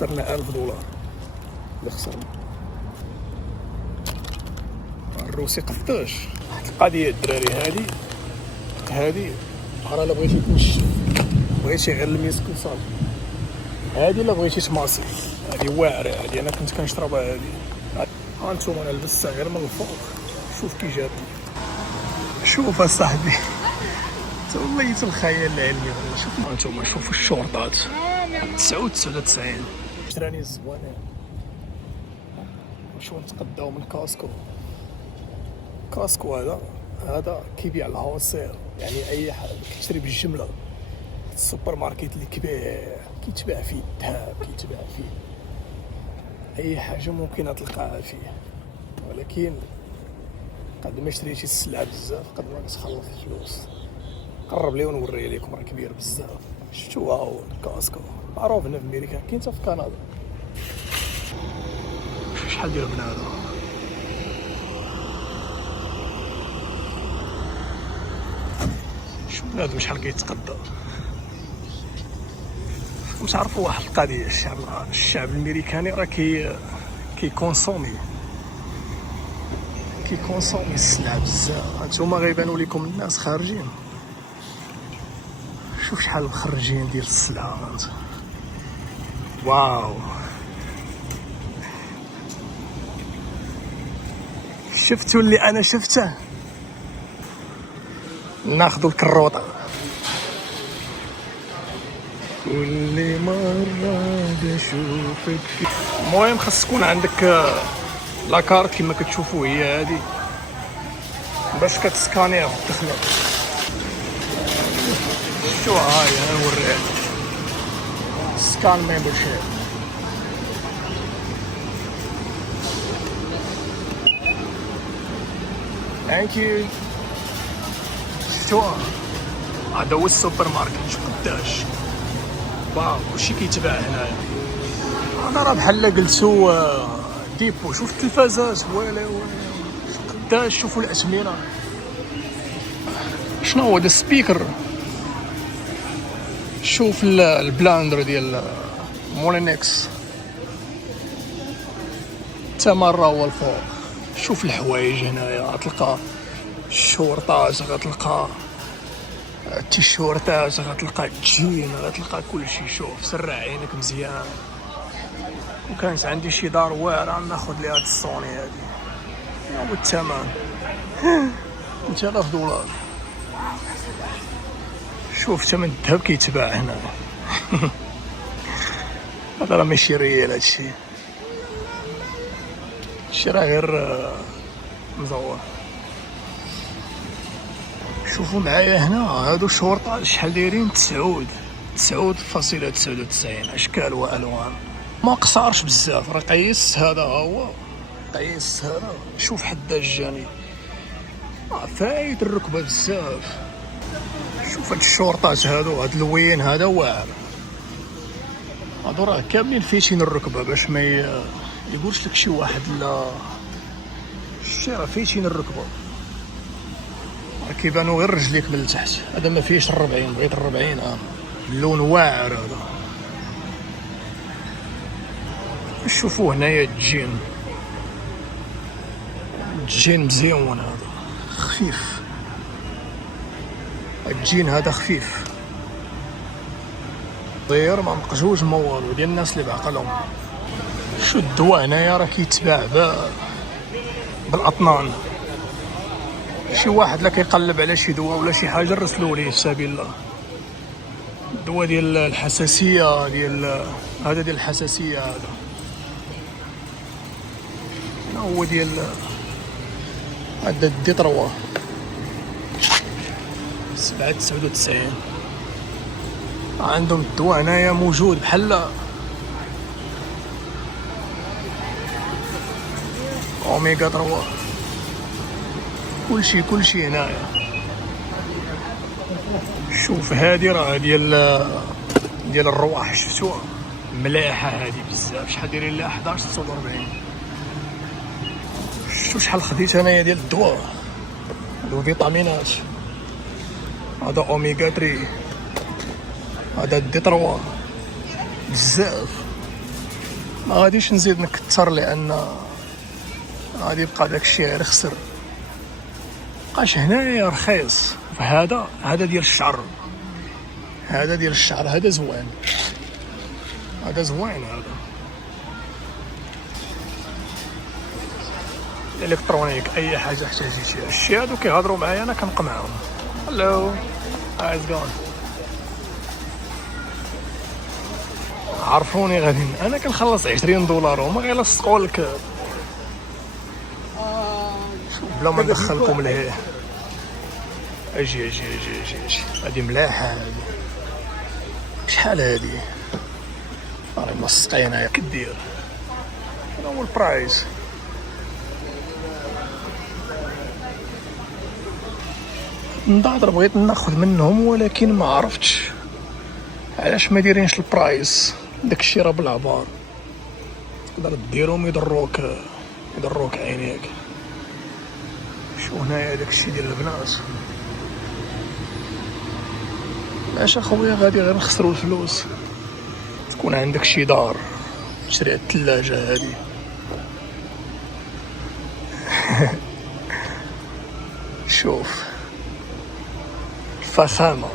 خسرنا $1000 اللي خسرنا. الروسي قداش واحد القضيه الدراري هادي راه الا بغيتي تنشف بغيتي غير الميسك وصافي. هادي الا بغيتي تماصي هادي واعره، هادي انا كنت كنشربها هادي. ها انتوما انا لبستها غير من الفوق، شوف كي جاتني. شوف اصاحبي والله الخيال العلمي والله. شوف انتوما شوفوا الشورطات 99 شراني الزوانه. شو نتقداو من كاسكو هذا كيبيع العصير، يعني اي حاجه كتشري بالجمله. السوبر ماركت اللي كبير كيتباع فيه الذهب، كيتباع فيه اي حاجه ممكن تلقاها فيه، ولكن قد ما شريتي السلعه بزاف قد ما كتخلص الفلوس. قرب لي ونوري لكم، راه كبير بزاف. شفتوا هو كاسكو معروف هنا في امريكا، كاين حتى في كندا. شحال ديال بنادم بنادم شحال كيتقدر. مش عارفوا واحد القضيه، الشعب الامريكاني راه كيكونسومي السلعه بزاف. هانتوما غيبانوا لكم الناس خارجين، شوف شحال مخرجين ديال السلعه. واو شفتوا اللي انا شفته. ناخذوا الكروطه كل مرة بشوفك. المهم خاص تكون عندك لاكارت كما كتشوفوا هي هادي باش كتسكانيها في الدخله. شو هاي انا نوريها سكان ميمبرشيب. ثانك يو. شفتوها هذا هو السوبر ماركت. شوف قداش واو كلشي كيتباع هنايا. انا راه بحال قلتو ديبو. شوف التلفازات ويلي قداش. شوفوا الاثمنه. شنو هو هذا السبيكر. شوف البلاندر ديال مولينكس حتى مره هو الفوق. شوف الحوايج هنايا غتلقى الشورطات، غتلقى التيشورتات، غتلقى الجين، غتلقى كلشي. شوف سرع عينك مزيان. وكانت عندي شي دار واعره ناخذ ليها هاد الصوني هادي. هو الثمن $3000. شوف ثمن الذهب كيتباع هنا. هذا راه ماشي ريال، هادشي راه غير مزور. شوفوا معايا هنا هادو الشرطة شحال دايرين. 9.99 اشكال والوان. ما قصارش بزاف. راه قيس هذا هو قيس هذا. شوف حداش جاني فايت الركبه بزاف. شوف هاد الشرطات هادو، هاد الوين هذا واعر. هادو راه كاملين فايتين الركبه باش ما يقولش لك شي واحد لا شتي راه فايتين الركبه. كيبانو غير رجليك من التحت. هذا ما فيهش 40 بغيت 40 اللون واعر هذا. شوفوا هنايا الجين مزيون هذا خفيف. الجين هذا خفيف طير ما مقجوج ما والو ديال الناس اللي بعقلهم. شو الدواء هنايا راه كيتباع بالاطنان. شي واحد لا كيقلب على شي دواء ولا شي حاجه رسلوا ليه في سبيل الله. الدواء ديال الحساسيه ديال هذا ديال الحساسيه هذا هو ديال هذا دي 3 7.99. عندهم الدواء هنايا موجود بحال اوميغا 3. كلشي هنايا. شوف هادي راه ديال الرواح. شفتوها ملاحه هادي بزاف. شحال دايرين لها 11.46. شوف شحال خديت انايا ديال الدواء. هادو فيتامينات. هذا اوميغا 3. هذا دي 3 بزاف. ما غاديش نزيد نكتر لان غادي يبقى داكشي غير خسر. بقاش هنايا رخيص. هذا ديال الشعر، هذا ديال الشعر، هذا زوين، هذا زوين. هذا الكترونيك، اي حاجه احتاجيتيها. الشي هادو كيهضروا معايا انا كنبقى معاهم. هلو هايز جون. عرفوني غادي انا كنخلص $20 وما غيلصقوا لك بلا ما ندخلكم لهيه. اجي اجي اجي اجي اجي. هادي ملاحه هادي. شحال هادي؟ راهي مسقينه كدير. هذا هو البرايس. نضاضر بغيت ناخذ منهم ولكن ما عرفتش علاش ما دايرينش البرايس. داكشي راه بالعبار، تقدر ديرهم يضروك عينيك. شو هنايا داكشي ديال البنات. علاش اخويا غادي غير نخسروا الفلوس؟ تكون عندك شي دار تشري الثلاجه هادي. شوف الفخامه،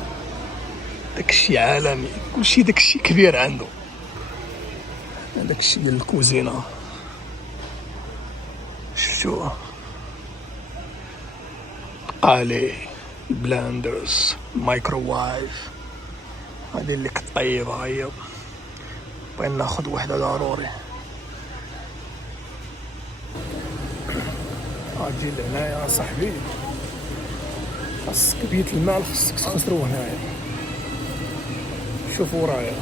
داكشي عالمي، كلشي داكشي كبير عنده. داكشي ديال الكوزينه شفتوه؟ قالي بلاندرز، مايكرووايف، هادي اللي كطيبها هي. بغيت ناخد وحده ضروري. غادي لهنايا صاحبي، خاصك بيت المال خاصك تخسرو هنايا. شوفوا ورايا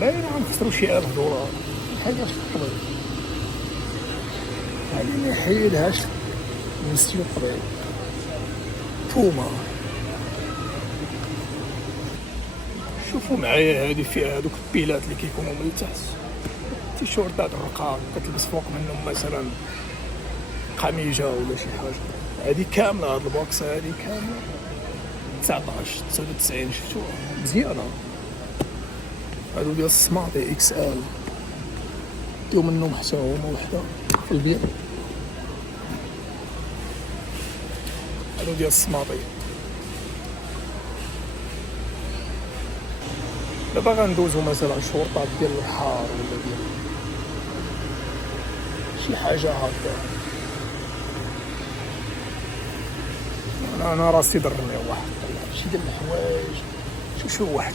باين غنخسرو شي $1000. حاجه في الطبيب هادي ما يحيدهاش نسيو الطبيب. بوما شوفوا معايا، هادي فيها هادوك البيلات اللي كيكونوا من التحت، تيشورتات رقاق كتلبس فوق منهم مثلا قميجه ولا شي حاجه. هادي كامله، هاد البوكس هادي كامله 19-99. شفتوها مزيانه. هادو ديال السماطي اكس ال، ديو منهم حتى هما وحده في البيع. هادو ديال السماطي. دابا غندوزو مثلا شورطات ديال البحر ولا ديال شي حاجه هكا. انا راسي ضرني واحد شي ديال الحوايج. شوف واحد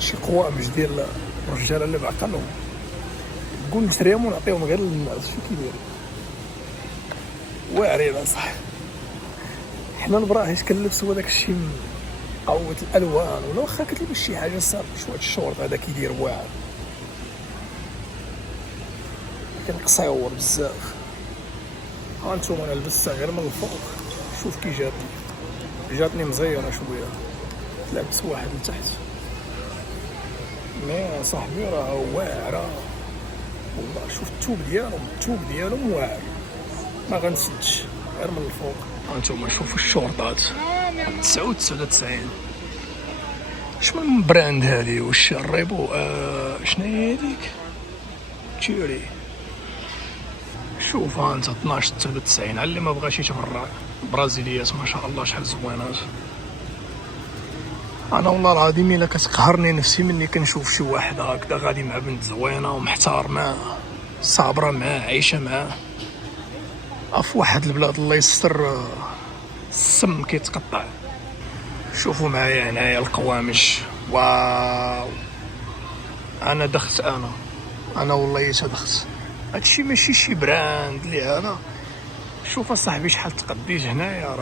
شي قوامج ديال الرجاله اللي بعقلهم، نقول نشريهم ونعطيهم غير للناس. شو كيدير واعرين اصاحبي. حنا البراهيش كنلبسوا هذاك الشيء قوة الالوان، ولا واخا كتلبس شي حاجه صافي شويه الشورت هذا كيدير واعر. كان قصيور بزاف. ها نتوما انا لبستها غير من الفوق. شوف كي جاتني مزيره شويه، لابس واحد لتحت. مي صاحبي راه واعره والله. شوف التوب ديالهم واعر، ما غنسدش غير من الفوق. هانتوما شوفوا الشورطات 99. شمن براند هادي؟ واش الريبو؟ شنو هي هاديك؟ تشيري. شوف ها انت 12.99 على اللي ما بغاش يتبرع. برازيليات ما شاء الله شحال زوينات. انا والله العظيم الا كتقهرني نفسي مني كنشوف شي واحد هكذا غادي مع بنت زوينه ومحتار معاه، صابره معاه، عايشه معاه. في واحد البلاد الله يستر السم كيتقطع. شوفوا معايا هنايا القوامش. واو انا دخت، انا والله تدخت. هادشي ماشي شي براند اللي هذا. شوف اصاحبي شحال تقديج هنايا،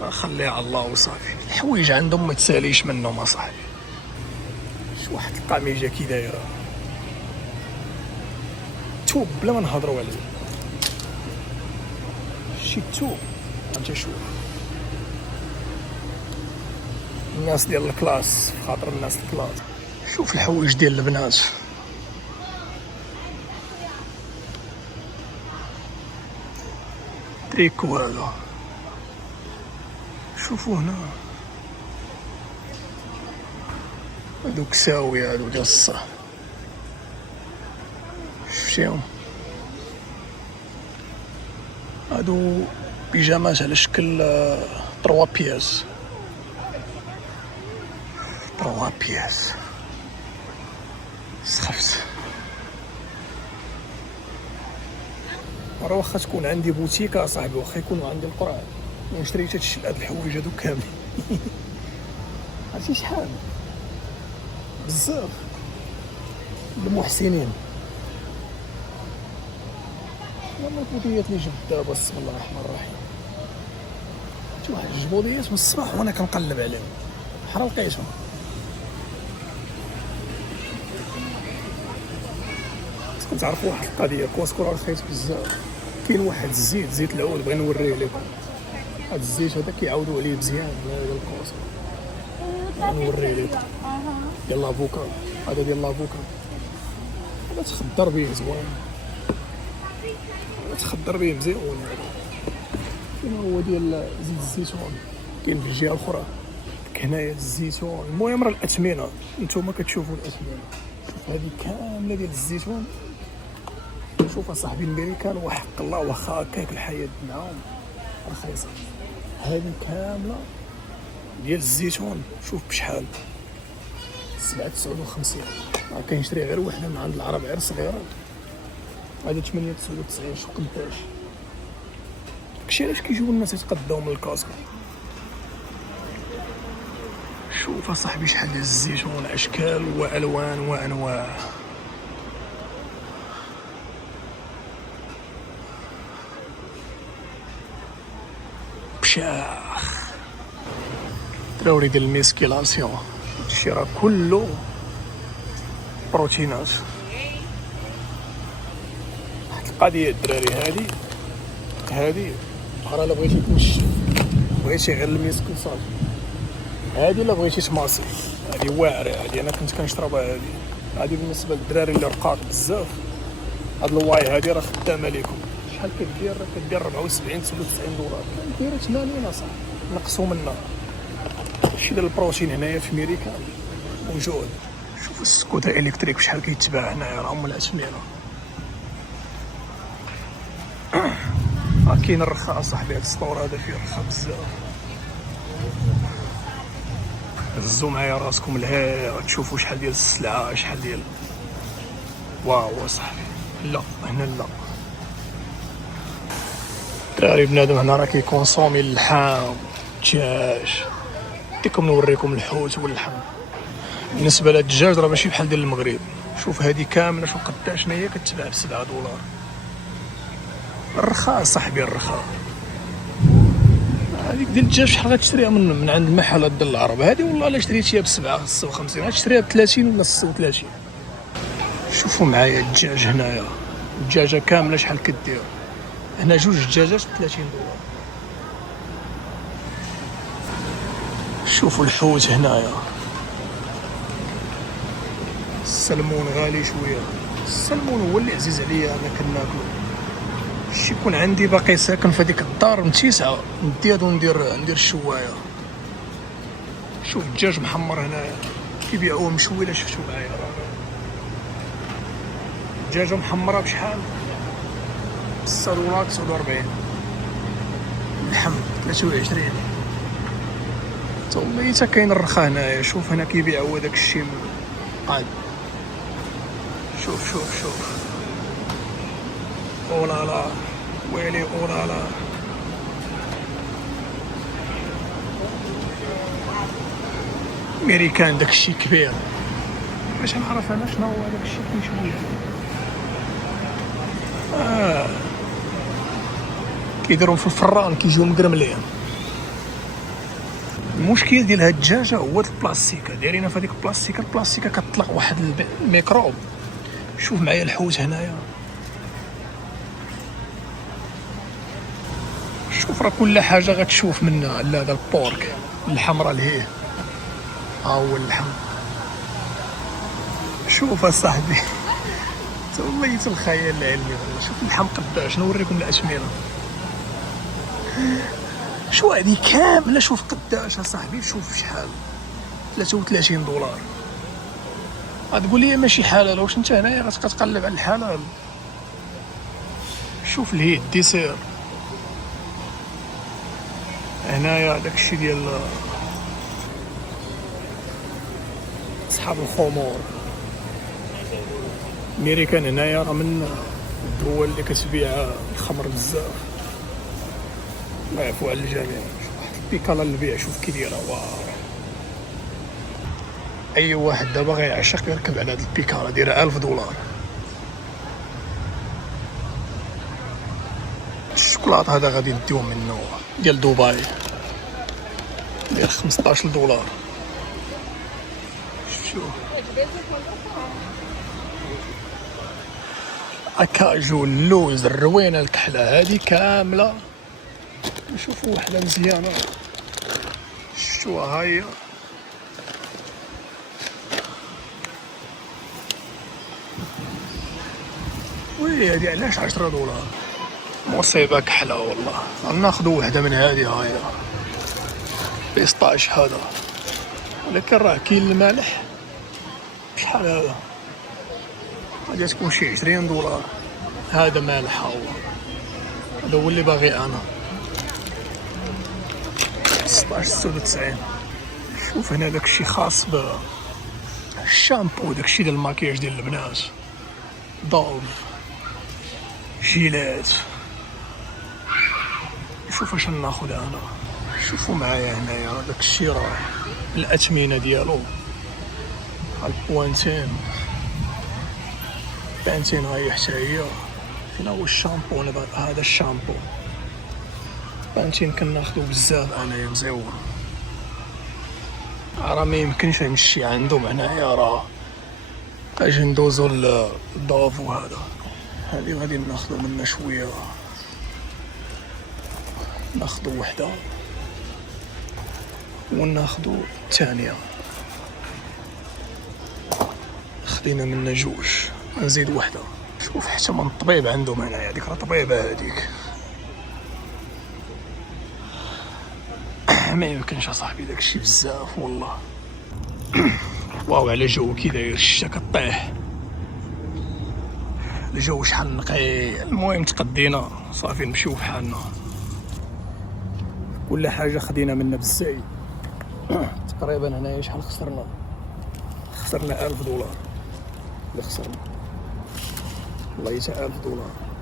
راه خليها على الله وصافي. الحوايج عندهم ما تساليش منهم اصاحبي. شو واحد القميجه كي دايره توب بلا ما نهضروا عليه. شي توب انت شوف. الناس ديال الكلاس، خاطر الناس الكلاس. شوف الحوايج ديال البنات. تريكو هذا. شوفوا هنا هادو كساوي هادو ديال الصح، شفتيهم؟ هادو بيجامات على شكل 3 بياس، 3 بياس. سخفت. راه واخا تكون عندي بوتيك اصاحبي، واخا يكونوا عندي القرعه ما شريت هاد الحوايج هادو كاملين. عرفتي شحال بزاف المحسنين. والله البوديات اللي جبت دابا بسم الله الرحمن الرحيم، شي واحد الجبوديات من الصباح وانا كنقلب عليهم حرا لقيتهم. خصكم تعرفوا واحد القضيه، كواسكو رخيص بزاف. كاين واحد الزيت، زيت العود، بغي نوريه لكم. هاد الزيت هذا كيعاودوا عليه مزيان ديال الكواسكو، نوريه لكم. ديال لافوكا، هذا ديال لافوكا، هذا تخضر به زوين، تخضر به مزيان. كاين هو ديال زيت الزيتون، كاين في الجهه الاخرى هنايا الزيتون. المهم راه الاثمنه نتوما كتشوفوا الاثمنه. شوف هذه كامله ديال الزيتون. شوف اصاحبي الميريكان وحق الله واخا هكاك الحياه معاهم رخيصه. هذه كامله ديال الزيتون شوف بشحال، 7.59. راه كنشري غير وحده من عند العرب غير صغيره، هذه 8.99. شو قداش داكشي علاش كيجيو الناس يتقداو من الكاسكو. شوف اصاحبي شحال ديال الزيتون، اشكال والوان وانواع. بشاخ دراوري ديال الميسكيلاسيون، هادشي راه كله بروتينات. واحد القضيه الدراري، هادي راه الا بغيتي تنشف، بغيتي غير الميسك وصافي. هادي الا بغيتي تماصي، هادي واعره. هادي انا كنت كنشربها. هادي بالنسبه للدراري اللي رقاق بزاف. هاد الواي هادي راه خدامه ليكم. شحال كدير؟ راه كدير 74 99 دولار، كدير 80 اصاحبي، نقصوا منها. شي ديال البروتين هنايا في امريكا موجود. شوفوا السكوتر الكتريك شحال كيتباع هنايا، راه هما الاثمنه. كاين الرخاء صاحبي، هاد السطور هذا فيه رخاء بزاف. هزوا معايا راسكم لهيه غتشوفوا شحال ديال السلعه، شحال ديال واو صاحبي. لا هنا لا دراري، بنادم هنا راه كيكونسومي اللحم، الدجاج. ديكم نوريكم الحوت واللحم. بالنسبه للدجاج راه ماشي بحال ديال المغرب. شوف هذه كامله، شوف قداش هي كتباع ب 7 دولار. الرخاء صاحبي، الرخاء. هذيك ديال الدجاج شحال غتشريها من عند المحلات ديال العرب؟ هذه والله الا شريتيها ب 7.56 غتشريها ب 30 ولا 36. شوفوا معايا الدجاج هنايا، الدجاجه كامله شحال كدير هنا؟ 2 دجاجات ب 30 دولار. شوفوا الحوت هنايا، السلمون غالي شويه. السلمون هو اللي عزيز عليا انا كناكلو. شي يكون عندي باقي ساكن في هذيك الدار متيسعه، ندير ندير الشوايه. شوف الدجاج محمر هنايا كيبيعوه مشوي. لا شفتوا معايا الدجاجه محمره بشحال؟ 6 دولار 49. اللحم 23. والله حتى كاين الرخا هنايا. شوف هنا كيبيعوا داك الشيء قاد. شوف اولالا ويلي اولالا. ميريكان داك الشيء كبير، باش نعرف انا شنو هو داك الشيء كيشوي. كيديرهم في الفران كيجيو مقرملين. المشكل ديال هاد الدجاجه هو البلاستيكه، دايرينها في هذيك البلاستيكه كتطلق واحد الميكروب. شوف معايا الحوت هنايا، شوف راه كل حاجه غتشوف منها. لا هذا البورك، اللحم راه لهيه، ها هو اللحم. شوف اصاحبي والله الخيال العلمي. والله شوف اللحم قداش، نوريكم الاثمنه. شو هذه كامله، شوف قداش اصاحبي، شوف شحال، 33 دولار. غتقول لي ماشي حلال، واش انت هنايا غتقلب على الحلال؟ شوف الهيد ديسير هنايا، داكشي ديال صحاب الخمور. ميريكان هنايا راه من الدول اللي كتبيع الخمر بزاف، الله يعفو على الجميع. شوف واحد البيكالا للبيع، شوف كي دايره، واو. اي واحد دابا غيعشق يركب على هاد البيكالا، دايره $1000. الشوكولاط هذا غادي نديو منه ديال دبي، داير $15. شوف اكاجو، اللوز، الروينه، الكحله هذه كامله. نشوفوا وحده مزيانه، شتوها هاهي. وي هادي علاش $10؟ مصيبه كحله والله. ناخذوا وحده من هذه هاهي، بيسطاش هذا، ولكن راه كاين المالح. شحال هذا؟ غادي تكون شي $20. هذا مالح، هذا هو اللي باغي انا، 16.96. شوف هنا داكشي خاص بالشامبو، داكشي ديال الماكياج ديال البنات، دوف، جيلات. شوف اش ناخذ انا. شوفوا معايا هنايا داكشي راه الاثمنه ديالو، البوانتين، بانتين هاي حتى هي. فين هو الشامبو؟ هذا الشامبو بانتين كناخدو بزاف انايا مزيون. راه ما يمكنش نمشي عندهم هنايا، راه اجي ندوزو للضاف. وهذا هادي غادي ناخدو منها شويه، ناخدو وحده وناخدو الثانيه. خدينا منها جوج، نزيد وحده. شوف حتى من الطبيب عندهم هنايا، هذيك راه طبيبه هذيك. ما يمكنش اصاحبي داكشي بزاف والله. واو على جو كي داير، الشتا كطيح، الجو شحال نقي. المهم تقدينا صافي نمشيو بحالنا. كل حاجه خدينا منها بالزايد. تقريبا هنايا شحال خسرنا $1000 اللي خسرنا، والله حتى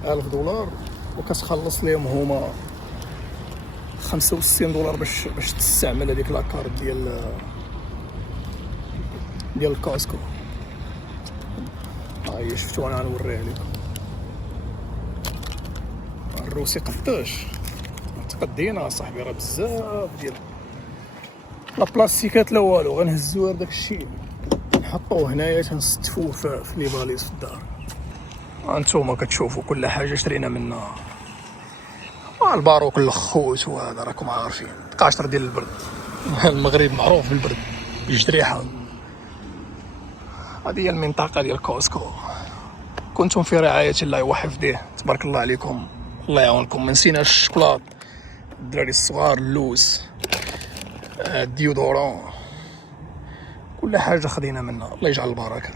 $1000 وكتخلص ليهم هما $65 باش تستعمل هذيك لاكارت ديال الكاسكو. هاهي شفتو انا غنوريها لكم. الروسي قداش تقدينا اصاحبي، راه بزاف ديال لا بلاستيكات لا والو، غنهزو غير داك الشيء نحطوه هنايا تنستفوه في لي باليز في الدار. هانتوما كتشوفوا كل حاجه شرينا منها، الباروك الخوت وهذا راكم عارفين، قاشر ديال البرد. المغرب معروف بالبرد، بالجريحه. هذه هي المنطقه ديال كوسكو. كنتم في رعايه الله وحفظه، تبارك الله عليكم، الله يعاونكم. ما نسيناش الشوكولات، الدراري الصغار، اللوز، الديودورون، كل حاجه خدينا منها، الله يجعل البركه.